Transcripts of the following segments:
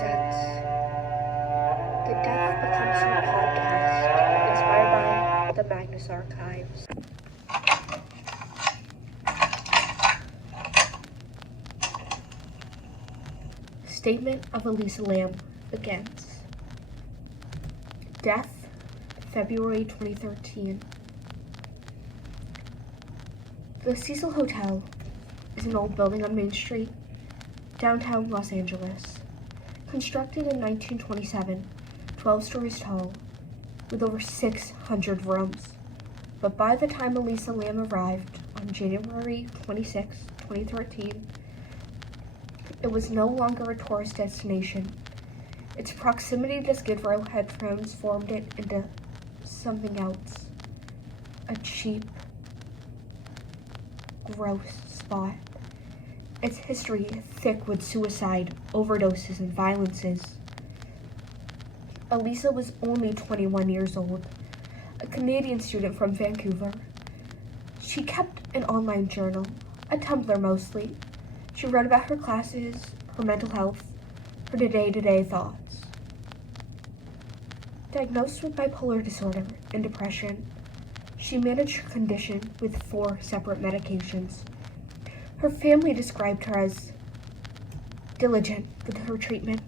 presents The Death Becomes You podcast, inspired by the Magnus Archives. Statement of Elisa Lamb begins. Death, February 2013. The Cecil Hotel is an old building on Main Street, downtown Los Angeles. Constructed in 1927, 12 stories tall, with over 600 rooms. But by the time Elisa Lamb arrived on January 26, 2013, it was no longer a tourist destination. Its proximity to Skid Row had transformed it into something else. A cheap, gross spot. Its history thick with suicide, overdoses, and violences. Elisa was only 21 years old, a Canadian student from Vancouver. She kept an online journal, a Tumblr mostly. She wrote about her classes, her mental health, her day-to-day thoughts. Diagnosed with bipolar disorder and depression, she managed her condition with 4 separate medications. Her family described her as diligent with her treatment,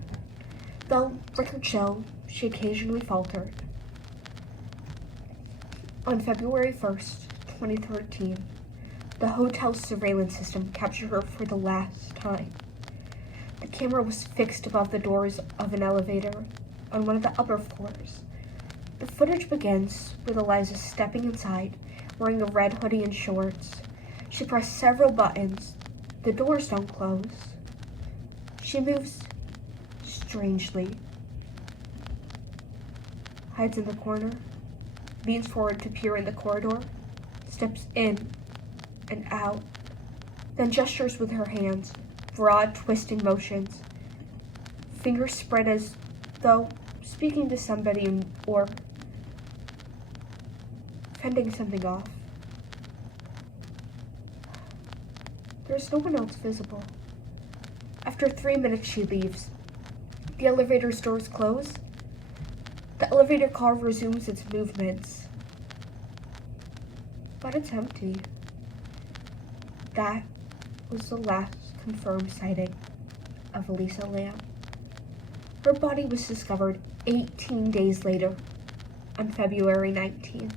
though records show she occasionally faltered. On February 1st, 2013, the hotel's surveillance system captured her for the last time. The camera was fixed above the doors of an elevator on one of the upper floors. The footage begins with Eliza stepping inside, wearing a red hoodie and shorts. She pressed several buttons. The doors don't close. She moves strangely, hides in the corner, leans forward to peer in the corridor, steps in and out, then gestures with her hands, broad twisting motions, fingers spread as though speaking to somebody or fending something off. There's no one else visible. After 3 minutes, she leaves. The elevator's doors close. The elevator car resumes its movements. But it's empty. That was the last confirmed sighting of Elisa Lamb. Her body was discovered 18 days later, on February 19th.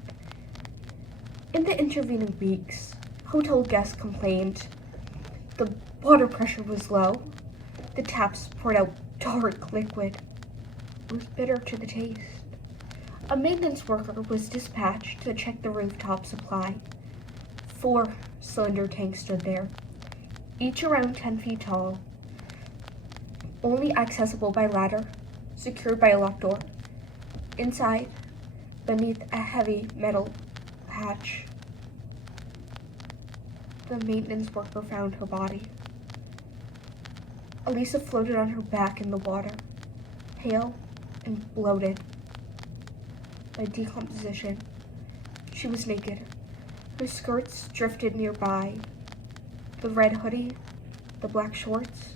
In the intervening weeks, hotel guests complained the water pressure was low. The taps poured out dark liquid. It was bitter to the taste. A maintenance worker was dispatched to check the rooftop supply. 4 cylinder tanks stood there, each around 10 feet tall, only accessible by ladder, secured by a locked door. Inside, beneath a heavy metal hatch, the maintenance worker found her body. Elisa floated on her back in the water, pale and bloated by decomposition. She was naked. Her skirts drifted nearby, the red hoodie, the black shorts,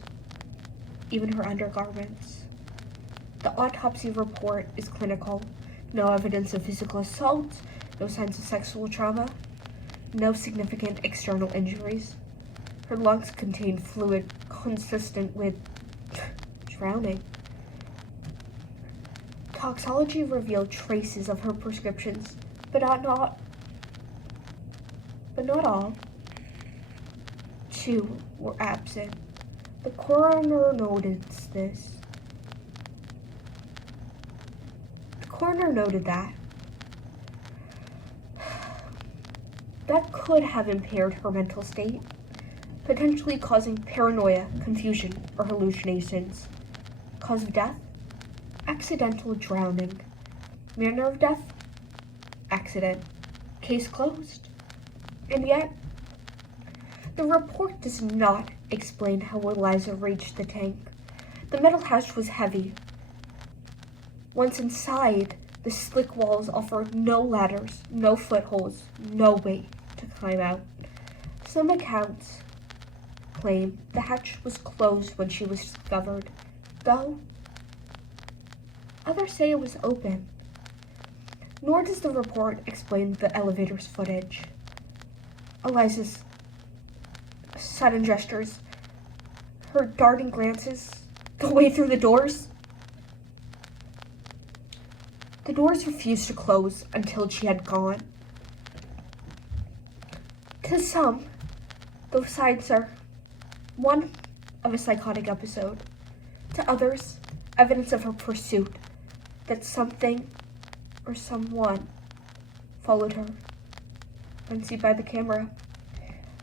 even her undergarments. The autopsy report is clinical. No evidence of physical assault, no signs of sexual trauma, no significant external injuries. Her lungs contained fluid consistent with drowning. Toxology revealed traces of her prescriptions, but not all. 2 were absent. The coroner noticed this. The coroner noted that could have impaired her mental state, potentially causing paranoia, confusion, or hallucinations. Cause of death? Accidental drowning. Manner of death? Accident. Case closed. And yet, the report does not explain how Eliza reached the tank. The metal hatch was heavy. Once inside, the slick walls offered no ladders, no footholds, no way to climb out. Some accounts claim the hatch was closed when she was discovered, though Others say it was open. Nor does the report explain the elevator's footage. Eliza's sudden gestures, her darting glances, the way through the doors. The doors refused to close until she had gone. To some, those signs are one of a psychotic episode. To others, evidence of her pursuit, that something or someone followed her, unseen by the camera.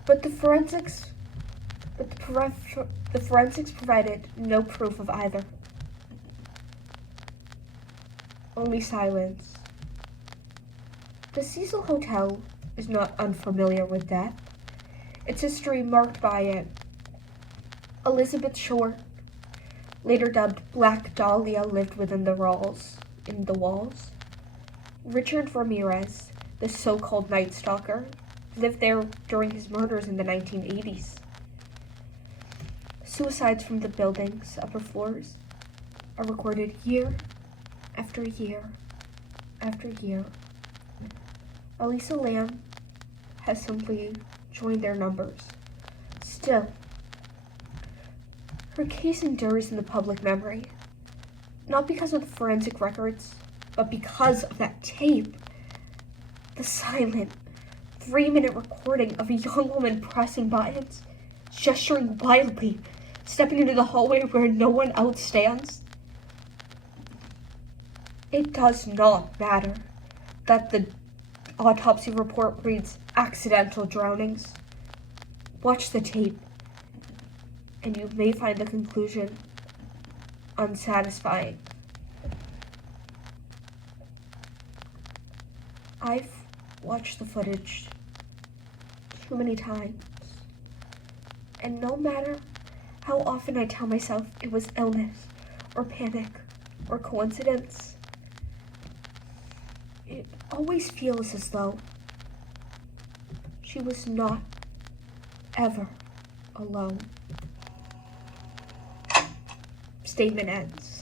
But the forensics provided no proof of either. Only silence. The Cecil Hotel is not unfamiliar with death. Its history marked by it. Elizabeth Short, later dubbed Black Dahlia, lived within the walls. Richard Ramirez, the so-called Night Stalker, lived there during his murders in the 1980s. Suicides from the building's upper floors are recorded year after year after year. Elisa Lam has simply joined their numbers. Still, her case endures in the public memory, not because of the forensic records, but because of that tape. The silent, 3-minute recording of a young woman pressing buttons, gesturing wildly, stepping into the hallway where no one else stands. It does not matter that the autopsy report reads accidental drownings. Watch the tape, and you may find the conclusion unsatisfying. I've watched the footage too many times, and no matter how often I tell myself it was illness or panic or coincidence, it always feels as though she was not ever alone. Statement ends.